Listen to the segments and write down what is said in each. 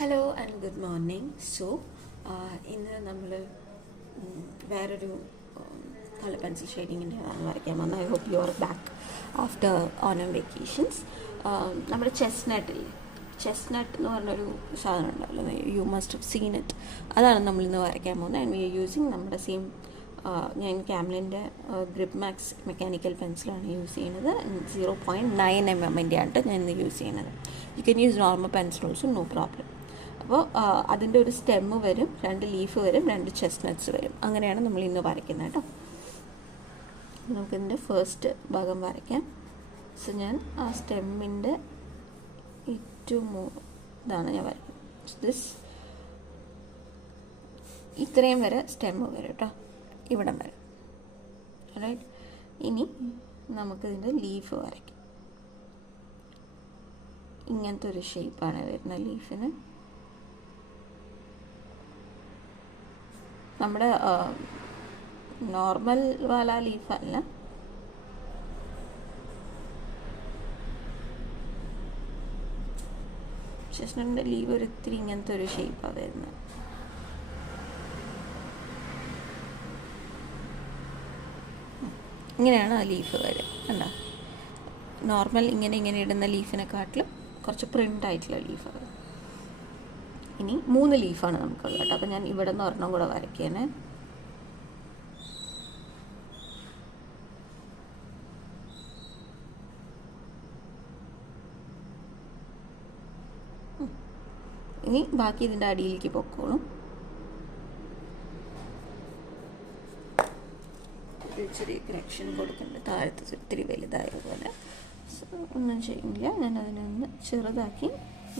Hello and good morning. ഇന്ന് നമ്മൾ വേറൊരു കളർ പെൻസിൽ ഷെയ്ഡിങ്ങിൻ്റെ ആണ് വരയ്ക്കാൻ വന്നത്. I hope you are back after Onam vacations. നമ്മുടെ ചെസ്നട്ട് എന്ന് പറഞ്ഞൊരു സാധനം ഉണ്ടല്ലോ, you must have seen it. അതാണ് നമ്മളിന്ന് വരയ്ക്കാൻ പോകുന്നത്. ആൻഡ് വി ആർ യൂസിങ് നമ്മുടെ സെയിം ഞാൻ ക്യാംലിൻ്റെ ഗ്രിപ്പ് മാക്സ് മെക്കാനിക്കൽ പെൻസിലാണ് യൂസ് ചെയ്യുന്നത്. 0.9 mm ആണ് ഞാൻ ഇന്ന് യൂസ് ചെയ്യുന്നത്. You can use normal pencil also, no problem. അപ്പോൾ അതിൻ്റെ ഒരു സ്റ്റെമ്മ് വരും, 2 ലീഫ് വരും, 2 ചെസ്റ്റ്നട്ട്സ് വരും. അങ്ങനെയാണ് നമ്മൾ ഇന്ന് വരയ്ക്കുന്നത് കേട്ടോ. നമുക്കിതിൻ്റെ ഫസ്റ്റ് ഭാഗം വരയ്ക്കാം. സോ ഞാൻ ആ സ്റ്റെമ്മിൻ്റെ ഏറ്റവും ഇതാണ് ഞാൻ വരയ്ക്കുന്നത്. ഇത്രയും വരെ സ്റ്റെമ്മ് വരും കേട്ടോ, ഇവിടം വരെ. റൈറ്റ്. ഇനി നമുക്കിതിൻ്റെ ലീഫ് വരയ്ക്കാം. ഇങ്ങനത്തെ ഒരു ഷേപ്പാണ് വരുന്നത് ലീഫിന്. നമ്മുടെ നോർമൽ വാല ലീഫല്ല, ചെസ്നട്ടിൻ്റെ ലീവ് ഒരു ഇത്തിരി ഇങ്ങനത്തെ ഒരു ഷേപ്പാണ് വരുന്നത്. ഇങ്ങനെയാണ് ആ ലീഫ് വരിക. കണ്ടോ, നോർമൽ ഇങ്ങനെ ഇടുന്ന ലീഫിനെക്കാട്ടിലും കുറച്ച് പ്രിൻ്റ് ആയിട്ടുള്ള ലീഫാണ്. ഇനി 3 ലീഫാണ് നമുക്കുള്ളത് കേട്ടോ. അപ്പോൾ ഞാൻ ഇവിടെ നിന്ന് ഒരെണ്ണം കൂടെ വരയ്ക്കാനേ. ഇനി ബാക്കി ഇതിൻ്റെ അടിയിലേക്ക് പൊക്കോളും. ചെറിയ കറക്ഷൻ കൊടുക്കുന്നുണ്ട്, താഴത്തെ ഇത്തിരി വലുതായ പോലെ. ഒന്നും ചെയ്യില്ല, ഞാൻ അതിനൊന്ന് ചെറുതാക്കി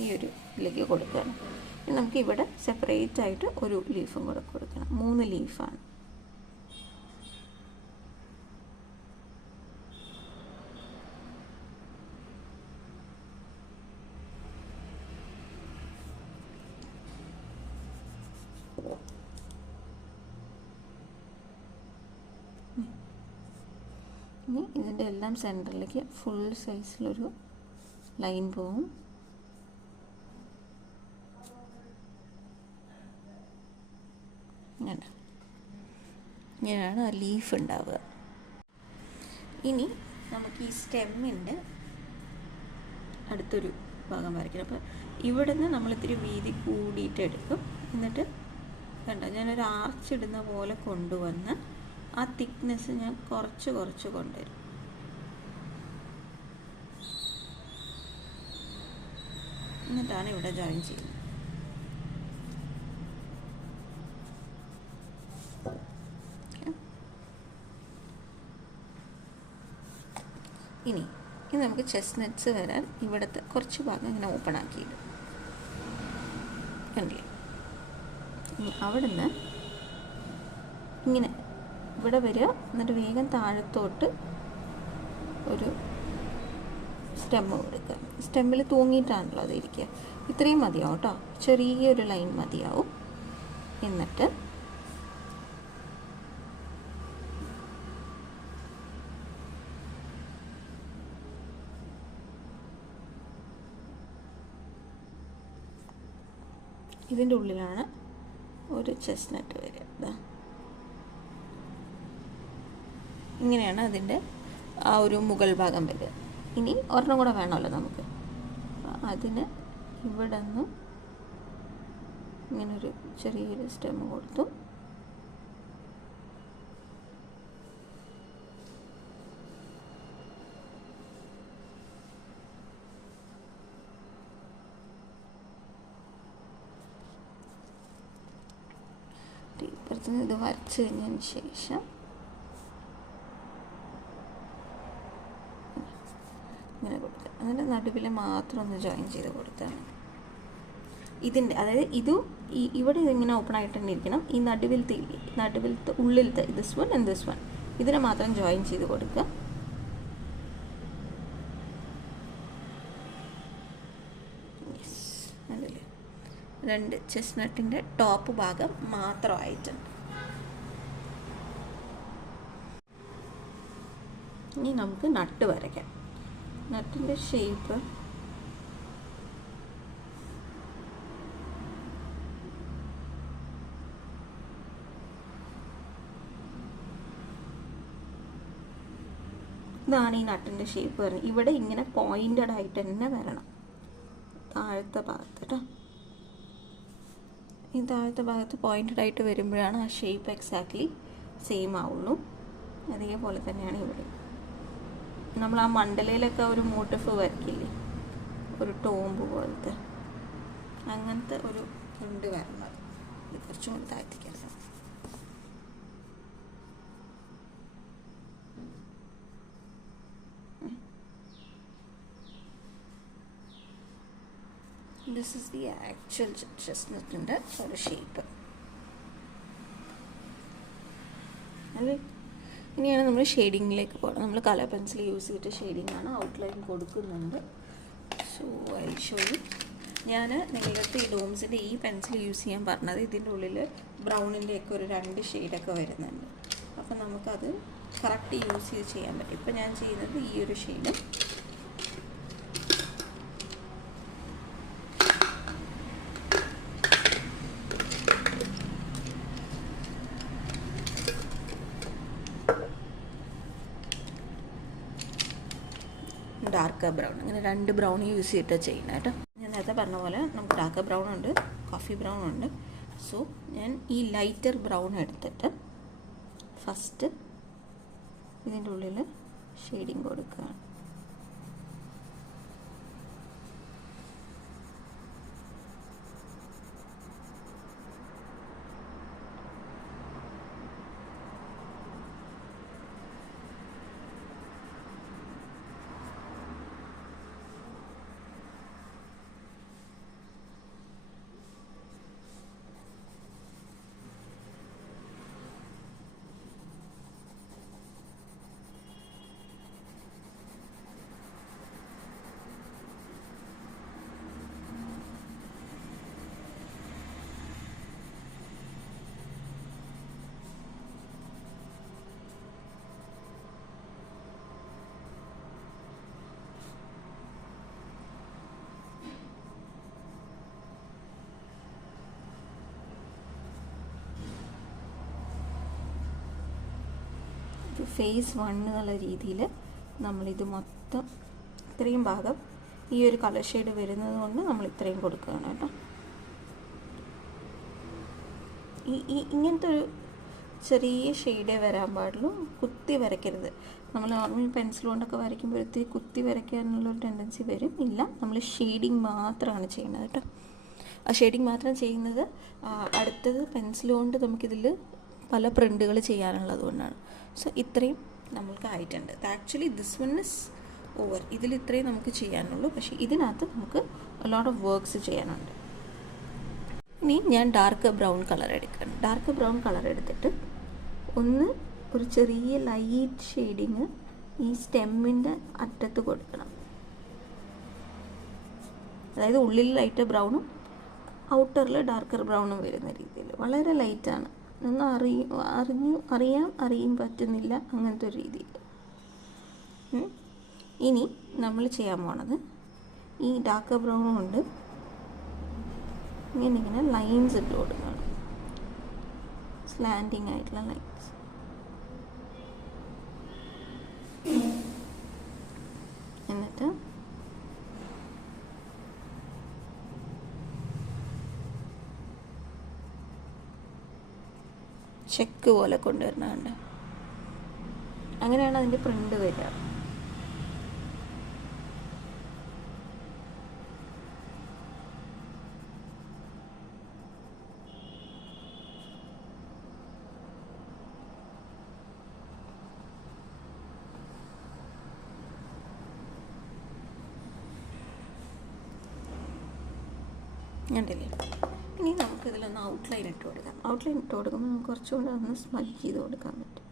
ഈ ഒരു ഇതിലേക്ക് കൊടുക്കുകയാണ്. ഇനി നമുക്ക് ഇവിടെ സെപ്പറേറ്റ് ആയിട്ട് ഒരു ലീഫും കൂടെ കൊടുക്കണം. 3 ലീഫാണ്. ഇനി ഇതിൻ്റെ എല്ലാം സെൻറ്ററിലേക്ക് ഫുൾ സൈസിലൊരു ലൈൻ പോവും. ഇങ്ങനെയാണ് ആ ലീഫ് ഉണ്ടാവുക. ഇനി നമുക്ക് ഈ സ്റ്റെമ്മിൻ്റെ അടുത്തൊരു ഭാഗം വരയ്ക്കണം. അപ്പോൾ ഇവിടെ നിന്ന് നമ്മൾ ഇത്തിരി വീതി കൂടിയിട്ട് എടുക്കും. എന്നിട്ട് കണ്ടോ, ഞാനൊരു ആർച്ച് ഇടുന്ന പോലെ കൊണ്ടുവന്ന് ആ തിക്നെസ് ഞാൻ കുറച്ച് കൊണ്ടുവരും. എന്നിട്ടാണ് ഇവിടെ ജോയിൻ ചെയ്യുന്നത്. ഇനി നമുക്ക് ചെസ്നട്ട്സ് വരാൻ ഇവിടുത്തെ കുറച്ച് ഭാഗം ഇങ്ങനെ ഓപ്പൺ ആക്കിയിടും. കണ്ടില്ലേ? ഇനി അവിടെ നിന്ന് ഇങ്ങനെ ഇവിടെ വരിക, എന്നിട്ട് വേഗം താഴത്തോട്ട് ഒരു സ്റ്റെമ്മ് കൊടുക്കുക. സ്റ്റെമ്മിൽ തൂങ്ങിയിട്ടാണല്ലോ അത് ഇരിക്കുക. ഇത്രയും മതിയാവും കേട്ടോ, ചെറിയൊരു ലൈൻ മതിയാവും. എന്നിട്ട് ഇതിൻ്റെ ഉള്ളിലാണ് ഒരു ചെസ്നട്ട് വരിക. ഇങ്ങനെയാണ് അതിൻ്റെ ആ ഒരു മുകൾ ഭാഗം വരിക. ഇനി ഒരെണ്ണം കൂടെ വേണമല്ലോ നമുക്ക്. അതിന് ഇവിടെ നിന്ന് ഇങ്ങനൊരു ചെറിയൊരു സ്റ്റെം കൊടുത്തു. ഇപ്പുറത്തുനിന്ന് ഇത് വരച്ച് കഴിഞ്ഞതിന് ശേഷം ഇങ്ങനെ കൊടുക്കുക. എന്നിട്ട് നടുവിൽ മാത്രം ഒന്ന് ജോയിൻ ചെയ്ത് കൊടുത്താൽ മതി. ഇതിൻ്റെ അതായത് ഇതും ഇവിടെ ഇതിങ്ങനെ ഓപ്പൺ ആയിട്ട് തന്നെ ഇരിക്കണം. ഈ നടുവിലത്തെ ഉള്ളിലത്തെ this one and this one ഇതിനെ മാത്രം ജോയിൻ ചെയ്ത് കൊടുക്കുക. അതല്ലേ, 2 ചെസ്നട്ടിൻ്റെ ടോപ്പ് ഭാഗം മാത്രമായിട്ടുണ്ട്. ഇനി നമുക്ക് നട്ട് വരയ്ക്കാം. നട്ടിൻ്റെ ഷേപ്പ് ഇതാണ് ഈ നട്ടിൻ്റെ ഷേപ്പ് വരുന്നത്. ഇവിടെ ഇങ്ങനെ പോയിൻറ്റഡ് ആയിട്ട് തന്നെ വരണം താഴത്തെ ഭാഗത്ത് കേട്ടോ. ഈ താഴത്തെ ഭാഗത്ത് പോയിൻറ്റഡ് ആയിട്ട് വരുമ്പോഴാണ് ആ ഷേപ്പ് എക്സാക്ട്ലി സെയിം ആവുള്ളൂ. അതേപോലെ തന്നെയാണ് ഇവിടെ. നമ്മൾ ആ മണ്ടലയിലൊക്കെ ഒരു മോട്ടിഫ് വരയ്ക്കില്ലേ, ഒരു ടോംബ് പോലത്തെ, അങ്ങനത്തെ ഒരു പ്രിൻ്റ് വരണം. ഇത് കുറച്ചും കൂടി താഴ്ത്തിക്കരുത്. ദിസ് ഈസ് ദി ആക്ച്വൽ ചെസ്റ്റ്നട്ടിൻ്റെ ഒരു ഷേപ്പ് അല്ലേ. ഇനിയാണ് നമ്മൾ ഷെയ്ഡിങ്ങിലേക്ക് പോകണം. നമ്മൾ കളർ പെൻസിൽ യൂസ് ചെയ്തിട്ട് ഷെയ്ഡിങ്ങാണ്, ഔട്ട്ലൈൻ കൊടുക്കുന്നുണ്ട്. So I show you. ഞാൻ നിങ്ങളുടെ ഈ ഡോംസിൻ്റെ ഈ പെൻസിൽ യൂസ് ചെയ്യാൻ പറഞ്ഞത് ഇതിൻ്റെ ഉള്ളിൽ ബ്രൗണിൻ്റെയൊക്കെ ഒരു 2 ഷെയ്ഡൊക്കെ വരുന്നുണ്ട്. അപ്പം നമുക്കത് കറക്റ്റ് യൂസ് ചെയ്ത് ചെയ്യാൻ പറ്റും. ഇപ്പം ഞാൻ ചെയ്യുന്നത് ഈ ഒരു ഷെയ്ഡ്. ഡാർക്ക് ബ്രൗൺ, അങ്ങനെ 2 ബ്രൗൺ യൂസ് ചെയ്തിട്ട് ചെയ്യണം കേട്ടോ. ഞാൻ നേരത്തെ പറഞ്ഞ പോലെ നമുക്ക് ഡാർക്ക് ബ്രൗൺ ഉണ്ട്, കോഫി ബ്രൗൺ ഉണ്ട്. സോ ഞാൻ ഈ ലൈറ്റർ ബ്രൗൺ എടുത്തിട്ട് ഫസ്റ്റ് ഇതിൻ്റെ ഉള്ളിൽ ഷെയ്ഡിങ് കൊടുക്കുകയാണ്. ഫേസ് 1 എന്നുള്ള രീതിയിൽ നമ്മളിത് മൊത്തം ഇത്രയും ഭാഗം ഈ ഒരു കളർ ഷെയ്ഡ് വരുന്നത് കൊണ്ട് നമ്മൾ ഇത്രയും കൊടുക്കുകയാണ് കേട്ടോ. ഇങ്ങനത്തെ ഒരു ചെറിയ ഷെയ്ഡേ വരാൻ പാടുള്ളൂ, കുത്തി വരയ്ക്കരുത്. നമ്മൾ നോർമൽ പെൻസിൽ കൊണ്ടൊക്കെ വരയ്ക്കുമ്പോഴത്തേക്ക് കുത്തി വരയ്ക്കാനുള്ളൊരു ടെൻഡൻസി വരും. ഇല്ല, നമ്മൾ ഷെയ്ഡിങ് മാത്രമാണ് ചെയ്യുന്നത് കേട്ടോ. ആ ഷെയ്ഡിങ് മാത്രം ചെയ്യുന്നത് അടുത്തത് പെൻസിൽ കൊണ്ട് നമുക്കിതിൽ പല പ്രിൻ്റുകൾ ചെയ്യാനുള്ളത് കൊണ്ടാണ്. സോ ഇത്രയും നമ്മൾക്ക് ആയിട്ടുണ്ട്. Actually this one is over. ഇതിൽ ഇത്രയും നമുക്ക് ചെയ്യാനുള്ളൂ, പക്ഷേ ഇതിനകത്ത് നമുക്ക് ലോട്ട് ഓഫ് വർക്ക്സ് ചെയ്യാനുണ്ട്. ഇനി ഞാൻ ഡാർക്ക് ബ്രൗൺ കളർ എടുക്കണം. ഡാർക്ക് ബ്രൗൺ കളർ എടുത്തിട്ട് ഒരു ചെറിയ ലൈറ്റ് ഷെയ്ഡിങ് ഈ സ്റ്റെമ്മിൻ്റെ അറ്റത്ത് കൊടുക്കണം. അതായത് ഉള്ളിൽ ലൈറ്റ് ബ്രൗണും ഔട്ടറിൽ ഡാർക്കർ ബ്രൗണും വരുന്ന രീതിയിൽ. വളരെ ലൈറ്റാണ്, ഒന്ന് അറിയാൻ പറ്റുന്നില്ല, അങ്ങനത്തെ ഒരു രീതിയിൽ. ഇനി നമ്മൾ ചെയ്യാൻ പോണത് ഈ ഡാർക്ക് ബ്രൗൺ കൊണ്ട് ഇങ്ങനെ ലൈൻസ് ഇട്ട് കൊടുക്കണം, സ്ലാൻഡിങ് ആയിട്ടുള്ള ലൈൻസ്. എന്നിട്ട് ചെക്ക് പോലെ കൊണ്ടുവരണുണ്ട്. അങ്ങനെയാണ് അതിൻ്റെ പ്രിൻ്റ് വരിക. കണ്ടില്ലേ? ഇനി നമുക്കിതിലൊന്ന് ഔട്ട്ലൈൻ ഇട്ട് കൊടുക്കാം. ഔട്ട്ലൈൻ ഇട്ട് കൊടുക്കുമ്പോൾ നമുക്ക് കുറച്ചുകൂടെ ഒന്ന് സ്മജ് ചെയ്ത് കൊടുക്കാൻ പറ്റും.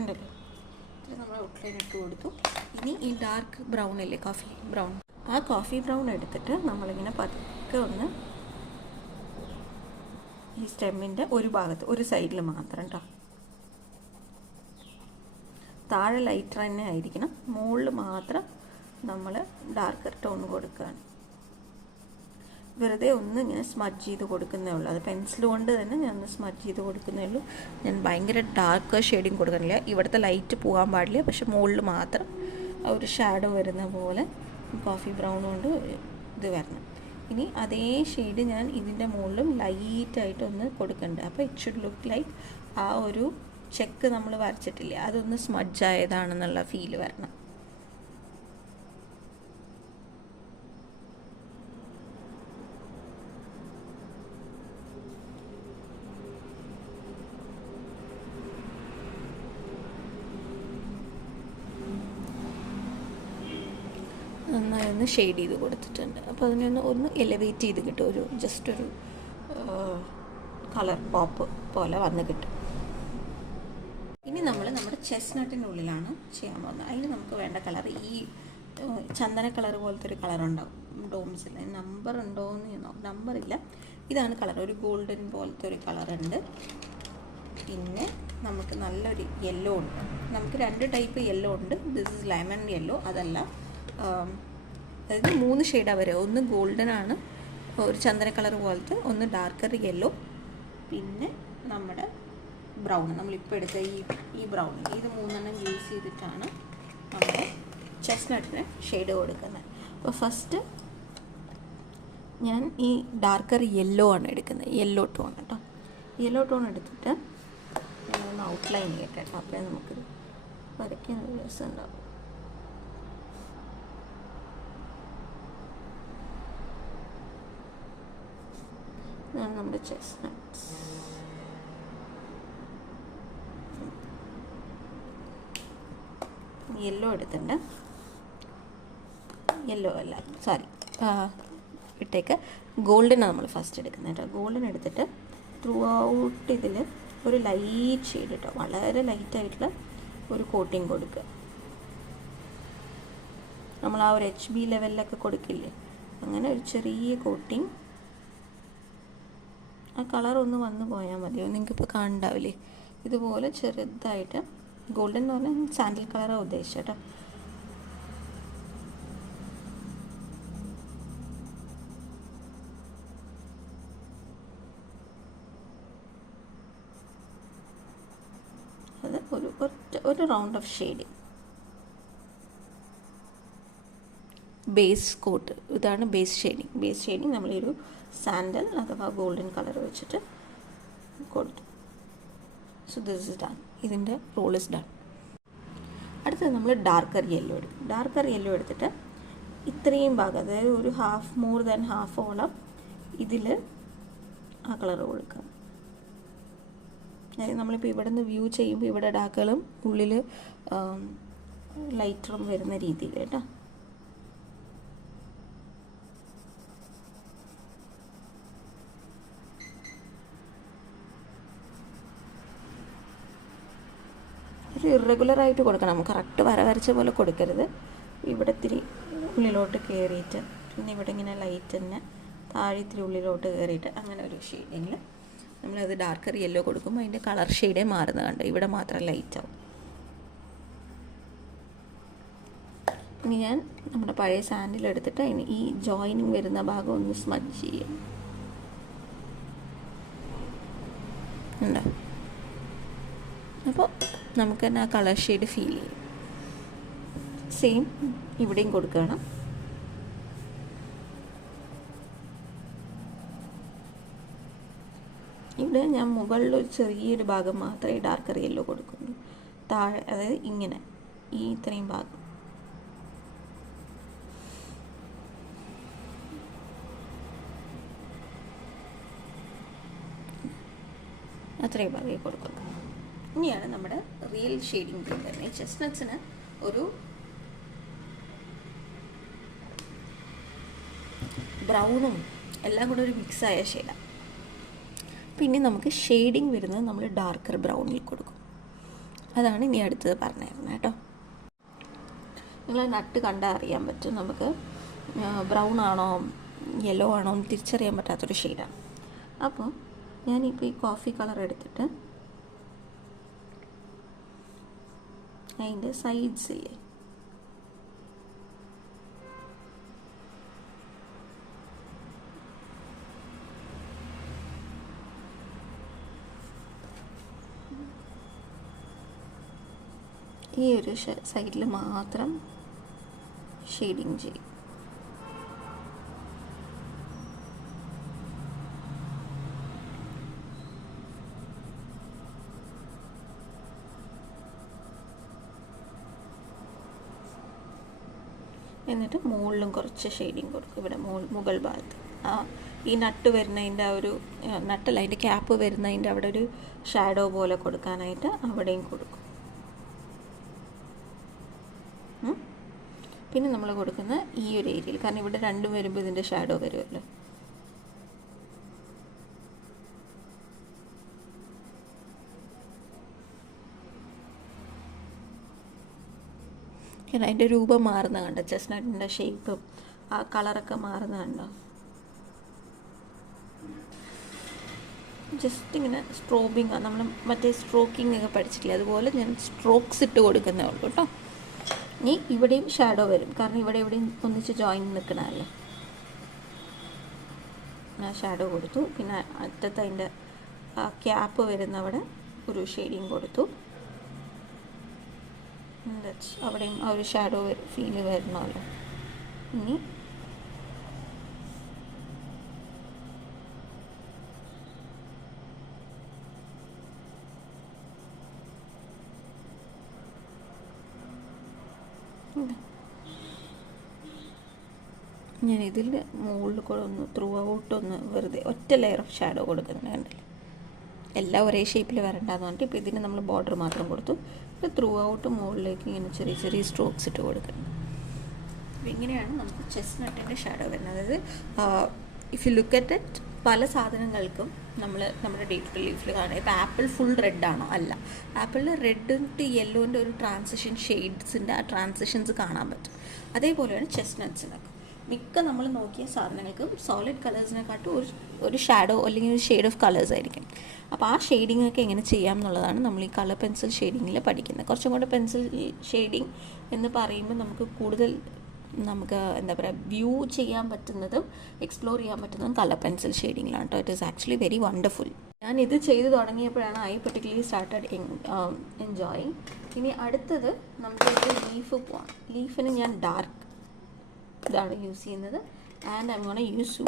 ഉണ്ടല്ലോ. ഇത്ര നമ്മൾ ഔട്ട്ലൈൻ ഇട്ട് കൊടുത്തു. ഇനി ഈ ഡാർക്ക് ബ്രൗൺ അല്ലേ, കോഫി ബ്രൗൺ, ആ കോഫി ബ്രൗൺ എടുത്തിട്ട് നമ്മളിങ്ങനെ പതുക്കെ ഒന്ന് ഈ സ്റ്റെമ്മിൻ്റെ ഒരു ഭാഗത്ത് ഒരു സൈഡിൽ മാത്രം കേട്ടോ. താഴെ ലൈറ്റർ തന്നെ ആയിരിക്കണം, മുകളിൽ മാത്രം നമ്മൾ ഡാർക്കർ ടോൺ കൊടുക്കുകയാണ്. വെറുതെ ഒന്ന് ഇങ്ങനെ സ്മഡ്ജ് ചെയ്ത് കൊടുക്കുന്നേ ഉള്ളൂ. അത് പെൻസിൽ കൊണ്ട് തന്നെ ഞാൻ ഒന്ന് സ്മഡ്ജ് ചെയ്ത് കൊടുക്കുന്നേ ഉള്ളൂ. ഞാൻ ഭയങ്കര ഡാർക്ക് ഷെയ്ഡിങ് കൊടുക്കുന്നില്ല. ഇവിടുത്തെ ലൈറ്റ് പോകാൻ പാടില്ല, പക്ഷെ മുകളിൽ മാത്രം ഒരു ഷാഡോ വരുന്ന പോലെ കോഫി ബ്രൗൺ കൊണ്ട് ഇത് വരണം. ഇനി അതേ ഷെയ്ഡ് ഞാൻ ഇതിൻ്റെ മുകളിലും ലൈറ്റായിട്ട് ഒന്ന് കൊടുക്കുന്നുണ്ട്. അപ്പോൾ ഇറ്റ് ഷുഡ് ലുക്ക് ലൈക്ക് ആ ഒരു ചെക്ക് നമ്മൾ വരച്ചിട്ടില്ലേ, അതൊന്ന് സ്മഡ്ജ് ആയതാണെന്നുള്ള ഫീൽ വരണം. നന്നായി ഒന്ന് ഷെയ്ഡ് ചെയ്ത് കൊടുത്തിട്ടുണ്ട്. അപ്പോൾ അതിനൊന്ന് എലിവേറ്റ് ചെയ്ത് കിട്ടും, ഒരു ജസ്റ്റ് ഒരു കളർ പോപ്പ് പോലെ വന്ന് കിട്ടും. ഇനി നമ്മൾ നമ്മുടെ ചെസ്നട്ടിനുള്ളിലാണ് ചെയ്യാൻ പോകുന്നത്. അതിന് നമുക്ക് വേണ്ട കളർ ഈ ചന്ദന കളർ പോലത്തെ ഒരു കളർ ഉണ്ടാവും ഡോംസിൽ. നമ്പർ ഉണ്ടോ എന്ന് നമ്പറില്ല. ഇതാണ് കളർ, ഒരു ഗോൾഡൻ പോലത്തെ ഒരു കളറുണ്ട്. പിന്നെ നമുക്ക് നല്ലൊരു യെല്ലോ ഉണ്ട്. നമുക്ക് 2 ടൈപ്പ് യെല്ലോ ഉണ്ട്. ദിസ് ഇസ് ലെമൺ യെല്ലോ, അതല്ല അതായത് 3 ഷെയ്ഡാണ് വരെ. ഒന്ന് ഗോൾഡൻ ആണ്, ഒരു ചന്ദന കളർ പോലത്തെ, ഒന്ന് ഡാർക്കർ യെല്ലോ, പിന്നെ നമ്മുടെ ബ്രൗൺ, നമ്മളിപ്പോൾ എടുത്ത ഈ ബ്രൗൺ. ഇത് 3 യൂസ് ചെയ്തിട്ടാണ് നമ്മൾ ചെസ്നട്ടിന് ഷെയ്ഡ് കൊടുക്കുന്നത്. അപ്പോൾ ഫസ്റ്റ് ഞാൻ ഈ ഡാർക്കർ യെല്ലോ ആണ് എടുക്കുന്നത്, യെല്ലോ ടോൺ കേട്ടോ. യെല്ലോ ടോൺ എടുത്തിട്ട് ഒന്ന് ഔട്ട്ലൈൻ ചെയ്യട്ടെ. അപ്പോൾ നമുക്കിത് വരയ്ക്കാൻ ഒരു രസം ഉണ്ടാവും. ഇതാണ് നമ്മുടെ ചെസ്നട്ട്സ്. യെല്ലോ എടുത്തിട്ടുണ്ട്. യെല്ലോ അല്ല, സോറി, ഇട്ടേക്ക് ഗോൾഡനാണ് നമ്മൾ ഫസ്റ്റ് എടുക്കുന്നത് കേട്ടോ. ഗോൾഡൻ എടുത്തിട്ട് ത്രൂ ഔട്ട് ഇതിൽ ഒരു ലൈറ്റ് ഷെയ്ഡ് കേട്ടോ, വളരെ ലൈറ്റായിട്ടുള്ള ഒരു കോട്ടിങ് കൊടുക്കുക. നമ്മൾ ആ ഒരു HB ലെവലിലൊക്കെ കൊടുക്കില്ലേ, അങ്ങനെ ഒരു ചെറിയ കോട്ടിങ്. ആ കളറൊന്ന് വന്ന് പോയാൽ മതിയോ, നിങ്ങൾക്കിപ്പോൾ കാണണ്ടാവില്ലേ, ഇതുപോലെ ചെറുതായിട്ട്. ഗോൾഡൻ എന്ന് പറഞ്ഞാൽ സാൻഡൽ കളറാണ് ഉദ്ദേശിച്ചത് കേട്ടോ. അത് ഒരു round of shading. Base coat, ഇതാണ് ബേസ് ഷെയ്ഡിങ്. ബേസ് ഷെയ്ഡിങ് നമ്മളൊരു സാൻഡൽ അഥവാ ഗോൾഡൻ കളർ വെച്ചിട്ട് കൊടുത്തു. So this is done. ഇതിൻ്റെ റോൾ ഇസ് ഡൺ. അടുത്തത് നമ്മൾ ഡാർക്കർ യെല്ലോ എടുക്കും. ഡാർക്കർ യെല്ലോ എടുത്തിട്ട് ഇത്രയും ഭാഗം, അതായത് ഒരു മോർ ദാൻ ഹാഫോളം ഇതിൽ ആ കളർ കൊടുക്കുക. അതായത് നമ്മളിപ്പോൾ ഇവിടെ നിന്ന് വ്യൂ ചെയ്യുമ്പോൾ ഇവിടെ ഡാർക്കുകളും ഉള്ളിൽ ലൈറ്ററും വരുന്ന രീതിയിൽ കേട്ടോ. ഒരു ഇറഗുലറായിട്ട് കൊടുക്കണം, കറക്റ്റ് വരച്ച പോലെ കൊടുക്കരുത്. ഇവിടെ ഇത്തിരി ഉള്ളിലോട്ട് കയറിയിട്ട്, പിന്നെ ഇവിടെ ഇങ്ങനെ ലൈറ്റ് തന്നെ താഴെ ഇത്തിരി ഉള്ളിലോട്ട് കയറിയിട്ട്, അങ്ങനെ ഒരു ഷെയ്ഡിങ്ങിൽ നമ്മളത് ഡാർക്കർ യെല്ലോ കൊടുക്കുമ്പോൾ അതിൻ്റെ കളർ ഷെയ്ഡേ മാറുന്നത് കണ്ട്. ഇവിടെ മാത്രം ലൈറ്റ് ആവും. ഇനി ഞാൻ നമ്മുടെ പഴയ സാൻഡിൽ എടുത്തിട്ട് അതിന് ഈ ജോയിനിങ് വരുന്ന ഭാഗം ഒന്ന് സ്മഡ്ജ് ചെയ്യും. ഉണ്ടോ? അപ്പോൾ നമുക്ക് തന്നെ ആ കളർ ഷെയ്ഡ് ഫീൽ ചെയ്യും. സെയിം ഇവിടെയും കൊടുക്കണം. ഇവിടെ ഞാൻ മുകളിൽ ഒരു ചെറിയൊരു ഭാഗം മാത്രമേ ഡാർക്കർ യെല്ലോ കൊടുക്കുള്ളൂ. താഴെ, അതായത് ഇങ്ങനെ ഈ ഇത്രയും ഭാഗം അത്രയും ഭാഗമേ കൊടുക്കുന്നു. ഇനിയാണ് നമ്മുടെ റിയൽ ഷെയ്ഡിങ് തന്നെ. ചെസ്നട്ട്സിന് ഒരു ബ്രൗണും എല്ലാം കൂടെ ഒരു മിക്സായ ഷെയ്ഡാണ്. പിന്നെ നമുക്ക് ഷെയ്ഡിങ് വരുന്നത് നമ്മൾ ഡാർക്കർ ബ്രൗണിൽ കൊടുക്കും. അതാണ് ഇനി അടുത്തത് പറഞ്ഞിരുന്നത് കേട്ടോ. നിങ്ങൾ നട്ട് കണ്ടാൽ അറിയാൻ പറ്റും നമുക്ക് ബ്രൗൺ ആണോ യെല്ലോ ആണോ എന്ന് തിരിച്ചറിയാൻ പറ്റാത്തൊരു ഷെയ്ഡാണ്. അപ്പോൾ ഞാനിപ്പോൾ ഈ കോഫി കളർ എടുത്തിട്ട് അതിൻ്റെ സൈഡ്സ് ഇല്ലേ ഈ ഒരു സൈഡിൽ മാത്രം ഷെയ്ഡിങ് ചെയ്യും. എന്നിട്ട് മുകളിലും കുറച്ച് ഷെയ്ഡിങ് കൊടുക്കും. ഇവിടെ മുകൾ ഭാഗത്ത് ഈ നട്ട് വരുന്നതിൻ്റെ ആ ഒരു നട്ടല്ല, അതിൻ്റെ ക്യാപ്പ് വരുന്നതിൻ്റെ അവിടെ ഒരു ഷാഡോ പോലെ കൊടുക്കാനായിട്ട് അവിടെയും കൊടുക്കും. പിന്നെ നമ്മൾ കൊടുക്കുന്ന ഈ ഒരു ഏരിയയിൽ, കാരണം ഇവിടെ രണ്ടും വരുമ്പോൾ ഇതിൻ്റെ ഷാഡോ വരുമല്ലോ. കാരണം അതിൻ്റെ രൂപം മാറുന്ന കണ്ടോ, ചെസ്നട്ടിൻ്റെ ഷേപ്പും ആ കളറൊക്കെ മാറുന്ന കണ്ടോ. ജസ്റ്റ് ഇങ്ങനെ സ്ട്രോബിങ്, നമ്മൾ മറ്റേ സ്ട്രോക്കിംഗ് ഒക്കെ പഠിച്ചിട്ടില്ലേ, അതുപോലെ ഞാൻ സ്ട്രോക്സ് ഇട്ട് കൊടുക്കുന്നേ ഉള്ളൂ കേട്ടോ. ഇനി ഇവിടെയും ഷാഡോ വരും, കാരണം ഇവിടെയും ഒന്നിച്ച് ജോയിൻ നിൽക്കണമല്ലോ. ഞാൻ ഷാഡോ കൊടുത്തു. പിന്നെ അറ്റത്ത് അതിൻ്റെ ക്യാപ്പ് വരുന്നവിടെ ഒരു ഷെയ്ഡിങ് കൊടുത്തു. അവിടെയും ആ ഒരു ഷാഡോ ഫീല് വരണമല്ലോ. ഇനി ഞാനിതിൽ മുകളിൽ കൂടെ ഒന്ന് ത്രൂ ഔട്ട് ഒന്ന് വെറുതെ ഒറ്റ ലെയർ ഓഫ് ഷാഡോ കൊടുക്കുന്നുണ്ട്. കണ്ടില്ലേ, എല്ലാം ഒരേ ഷേപ്പിൽ വരണ്ടെന്ന് പറഞ്ഞിട്ട് ഇപ്പോൾ ഇതിന് നമ്മൾ ബോർഡർ മാത്രം കൊടുത്തു. ഇപ്പോൾ ത്രൂ ഔട്ട് മുകളിലേക്ക് ഇങ്ങനെ ചെറിയ ചെറിയ സ്ട്രോക്സ് ഇട്ട് കൊടുക്കുന്നത്. അപ്പോൾ ഇങ്ങനെയാണ് നമുക്ക് ചെസ്നട്ടിൻ്റെ ഷാഡോ വരുന്നത്. അതായത് if you look at it, പല സാധനങ്ങൾക്കും നമ്മുടെ ഡേ ടു ഡേ ലൈഫിൽ കാണുക. ഇപ്പോൾ ആപ്പിൾ ഫുൾ റെഡാണോ? അല്ല. ആപ്പിളിൽ റെഡ് ടു യെല്ലോൻ്റെ ഒരു ട്രാൻസിഷൻ ഷെയ്ഡ്സിൻ്റെ ആ ട്രാൻസിഷൻസ് കാണാൻ പറ്റും. അതേപോലെയാണ് ചെസ്നട്ട്സിനൊക്കെ. മിക്ക നമ്മൾ നോക്കിയ സാധനങ്ങൾക്കും സോളിഡ് കളേഴ്സിനെക്കാട്ടും ഒരു ഷാഡോ അല്ലെങ്കിൽ ഒരു ഷെയ്ഡ് ഓഫ് കളേഴ്സ് ആയിരിക്കും. അപ്പോൾ ആ ഷെയ്ഡിങ് ഒക്കെ എങ്ങനെ ചെയ്യാം എന്നുള്ളതാണ് നമ്മൾ ഈ കളർ പെൻസിൽ ഷെയ്ഡിങ്ങിൽ പഠിക്കുന്നത്. കുറച്ചും കൂടെ പെൻസിൽ ഷെയ്ഡിങ് എന്ന് പറയുമ്പോൾ നമുക്ക് കൂടുതൽ എന്താ പറയുക, വ്യൂ ചെയ്യാൻ പറ്റുന്നതും എക്സ്പ്ലോർ ചെയ്യാൻ പറ്റുന്നതും കളർ പെൻസിൽ ഷെയ്ഡിങ്ങിലാണ് കേട്ടോ. It is actually very wonderful. ഞാൻ ഇത് ചെയ്ത് തുടങ്ങിയപ്പോഴാണ് ഐ പെർട്ടിക്കുലർലി സ്റ്റാർട്ടഡ് എൻജോയിങ്. ഇനി അടുത്തത് നമുക്ക് ലീഫ് പോവാം. ലീഫിന് ഞാൻ ഡാർക്ക് ഇതാണ് യൂസ് ചെയ്യുന്നത്. And I'm gonna use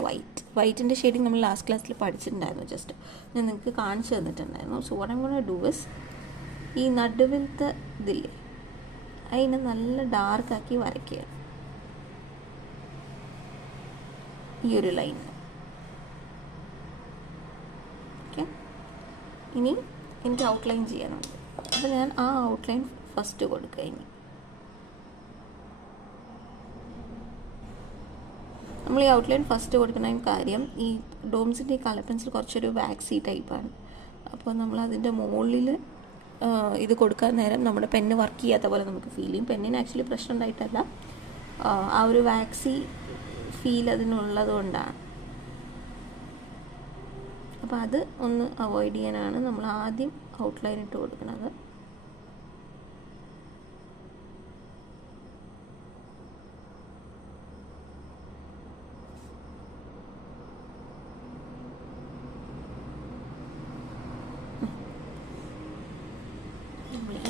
വൈറ്റിൻ്റെ ഷെയ്ഡിങ് നമ്മൾ ലാസ്റ്റ് ക്ലാസ്സിൽ പഠിച്ചിട്ടുണ്ടായിരുന്നു. ജസ്റ്റ് ഞാൻ നിങ്ങൾക്ക് കാണിച്ചു തന്നിട്ടുണ്ടായിരുന്നു. So what I'm gonna do is, ഈ നടുവിലത്തെ ഇതില്ലേ അതിനെ നല്ല ഡാർക്കാക്കി വരയ്ക്കുക. ഈ ഒരു ലൈൻ. ഓക്കെ, ഇനി എനിക്ക് ഔട്ട്ലൈൻ ചെയ്യാനുണ്ട്. അപ്പോൾ ഞാൻ ആ ഔട്ട്ലൈൻ ഫസ്റ്റ് കൊടുക്കുക. ഇനി നമ്മൾ ഈ ഔട്ട്ലൈൻ ഫസ്റ്റ് കൊടുക്കുന്ന കാര്യം, ഈ ഡോംസിൻ്റെ ഈ കളർ പെൻസിൽ കുറച്ചൊരു വാക്സി ടൈപ്പാണ്. അപ്പോൾ നമ്മൾ അതിൻ്റെ മുകളിൽ ഇത് കൊടുക്കാൻ നേരം നമ്മുടെ പെന്ന് വർക്ക് ചെയ്യാത്ത പോലെ നമുക്ക് ഫീൽ ചെയ്യും. പെന്നിന് ആക്ച്വലി പ്രശ്നം ഉണ്ടായിട്ടല്ല, ആ ഒരു വാക്സി ഫീൽ അതിനുള്ളത് കൊണ്ടാണ്. അപ്പോൾ അത് ഒന്ന് അവോയ്ഡ് ചെയ്യാനാണ് നമ്മൾ ആദ്യം ഔട്ട്ലൈൻ ഇട്ട് കൊടുക്കുന്നത്.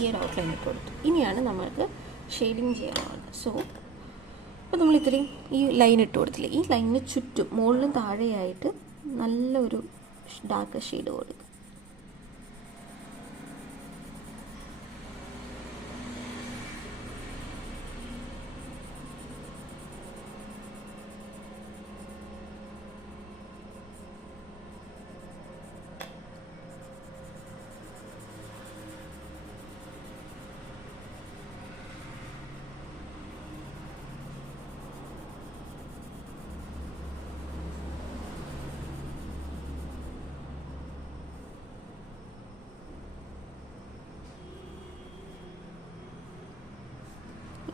ഈ ഒരു ഔട്ട്ലൈൻ ഇട്ട് കൊടുത്തു. ഇനിയാണ് നമ്മൾക്ക് ഷെയ്ഡിങ് ചെയ്യാനുള്ളത്. സോ അപ്പോൾ നമ്മൾ ഇത്രയും ഈ ലൈൻ ഇട്ട് കൊടുത്തില്ലേ, ഈ ലൈനിന് ചുറ്റും മുകളിലും താഴെയായിട്ട് നല്ലൊരു ഡാർക്ക് ഷെയ്ഡ് കൊടുക്കും.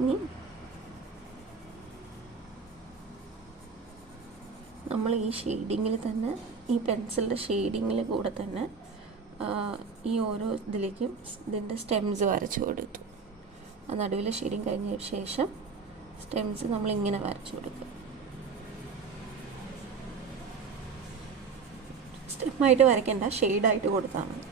ഇനി നമ്മൾ ഈ ഷെയ്ഡിങ്ങിൽ തന്നെ, ഈ പെൻസിലിൻ്റെ ഷെയ്ഡിങ്ങിൽ കൂടെ തന്നെ ഈ ഓരോ ഇതിലേക്കും ഇതിൻ്റെ സ്റ്റെംസ് വരച്ചു കൊടുത്തു. ആ നടുവിലെ ഷെയ്ഡിങ് കഴിഞ്ഞ ശേഷം സ്റ്റെംസ് നമ്മളിങ്ങനെ വരച്ചു കൊടുക്കുക. സ്റ്റെമ്മായിട്ട് വരയ്ക്കേണ്ട, ഷെയ്ഡായിട്ട് കൊടുത്താൽ മതി.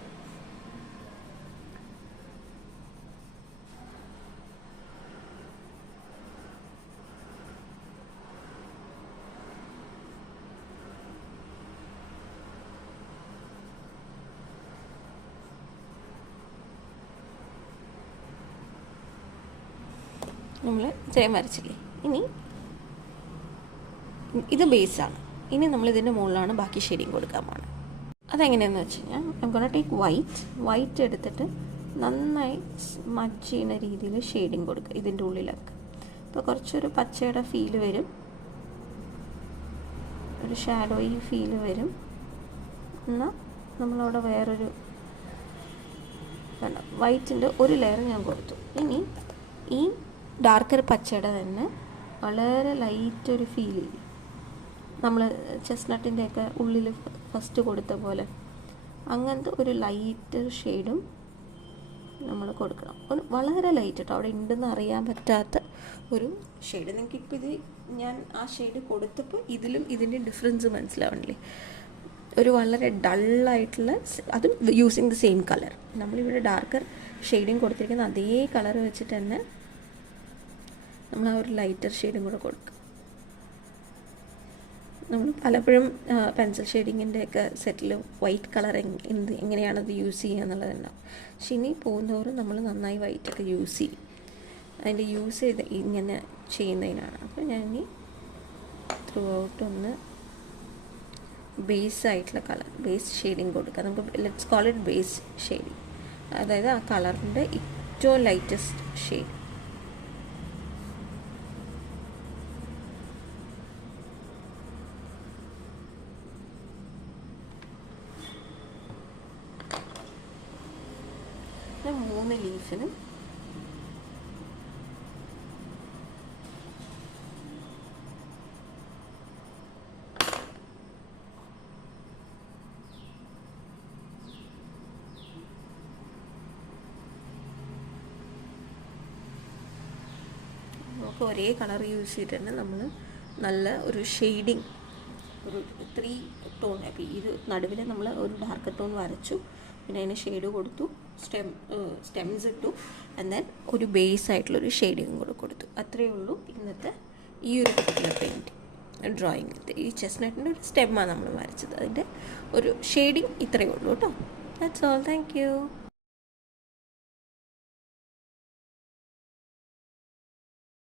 നമ്മൾ ഇത്രയും വരച്ചില്ലേ. ഇനി ഇത് ബേസാണ്. ഇനി നമ്മൾ ഇതിൻ്റെ മുകളിലാണ് ബാക്കി ഷെയ്ഡിങ് കൊടുക്കാൻ പോകുന്നത്. അതെങ്ങനെയാണെന്ന് വെച്ച് കഴിഞ്ഞാൽ ഐ ഗോണ ടേക്ക് വൈറ്റ് എടുത്തിട്ട് നന്നായി സ്മഡ്ജ് ചെയ്യുന്ന രീതിയിൽ ഷെയ്ഡിങ് കൊടുക്കുക ഇതിൻ്റെ ഉള്ളിലൊക്കെ. അപ്പോൾ കുറച്ചൊരു പച്ചയുടെ ഫീല് വരും, ഒരു ഷാഡോയി ഫീല് വരും. എന്നാൽ നമ്മളവിടെ വേറൊരു വൈറ്റിൻ്റെ ഒരു ലെയർ ഞാൻ കൊടുത്തു. ഇനി ഈ ഡാർക്കർ പച്ചയുടെ തന്നെ വളരെ ലൈറ്റ് ഒരു ഫീൽ ചെയ്യും. നമ്മൾ ചെസ്നട്ടിൻ്റെയൊക്കെ ഉള്ളിൽ ഫസ്റ്റ് കൊടുത്ത പോലെ അങ്ങനത്തെ ഒരു ലൈറ്റ് ഷെയ്ഡും നമ്മൾ കൊടുക്കണം. വളരെ ലൈറ്റ് കേട്ടോ, അവിടെ ഉണ്ടെന്ന് അറിയാൻ പറ്റാത്ത ഒരു ഷെയ്ഡ്. നിങ്ങൾക്കിപ്പോൾ ഇത് ഞാൻ ആ ഷെയ്ഡ് കൊടുത്തപ്പോൾ ഇതിലും ഇതിൻ്റെ ഡിഫറൻസ് മനസ്സിലാവണില്ലേ? ഒരു വളരെ ഡള്ളായിട്ടുള്ള, അതും യൂസിങ് ദ സെയിം കളർ. നമ്മളിവിടെ ഡാർക്കർ ഷെയ്ഡിങ് കൊടുത്തിരിക്കുന്ന അതേ കളർ വെച്ചിട്ട് തന്നെ നമ്മൾ ആ ഒരു ലൈറ്റർ ഷെയ്ഡും കൂടെ കൊടുക്കുക. നമ്മൾ പലപ്പോഴും പെൻസിൽ ഷെയ്ഡിങ്ങിൻ്റെയൊക്കെ സെറ്റിൽ വൈറ്റ് കളർ എങ്ങനെയാണത് യൂസ് ചെയ്യുക എന്നുള്ളതുണ്ടാവും. പക്ഷെ ഇനി പോകുന്നതോറും നമ്മൾ നന്നായി വൈറ്റൊക്കെ യൂസ് ചെയ്യും. അതിൻ്റെ യൂസ് ചെയ്ത് ഇങ്ങനെ ചെയ്യുന്നതിനാണ്. അപ്പോൾ ഞാൻ ഇനി ത്രൂ ഔട്ട് ഒന്ന് ബേസായിട്ടുള്ള കളർ, ബേസ് ഷെയ്ഡിങ് കൊടുക്കുക. നമുക്ക് let's call it base shading, അതായത് ആ കളറിൻ്റെ ഏറ്റവും ലൈറ്റസ്റ്റ് ഷെയ്ഡ്. മൂന്ന് ലീഫിനും നമുക്ക് ഒരേ കളർ യൂസ് ചെയ്തിട്ട് നമ്മൾ നല്ല ഒരു ഷെയ്ഡിങ്, ഒരു 3 ടോൺ. അപ്പോൾ ഇത് നടുവിൽ നമ്മൾ ഒരു ഡാർക്ക് ടോൺ വരച്ചു, പിന്നെ അതിന് ഷെയ്ഡ് കൊടുത്തു, സ്റ്റെംസ് ഇട്ടു, എന്നാൽ ഒരു ബേസ് ആയിട്ടുള്ളൊരു ഷെയ്ഡിങ് കൂടെ കൊടുത്തു. അത്രയേ ഉള്ളൂ ഇന്നത്തെ ഈ ഒരു പർട്ടിക്കുലർ പെയിൻറ്റിങ് ഡ്രോയിങ്. ഈ ചെസ്നട്ടിൻ്റെ ഒരു സ്റ്റെമ്മാണ് നമ്മൾ വരച്ചത്, അതിൻ്റെ ഒരു ഷെയ്ഡിങ് ഇത്രയേ ഉള്ളൂ കേട്ടോ. That's all. Thank you.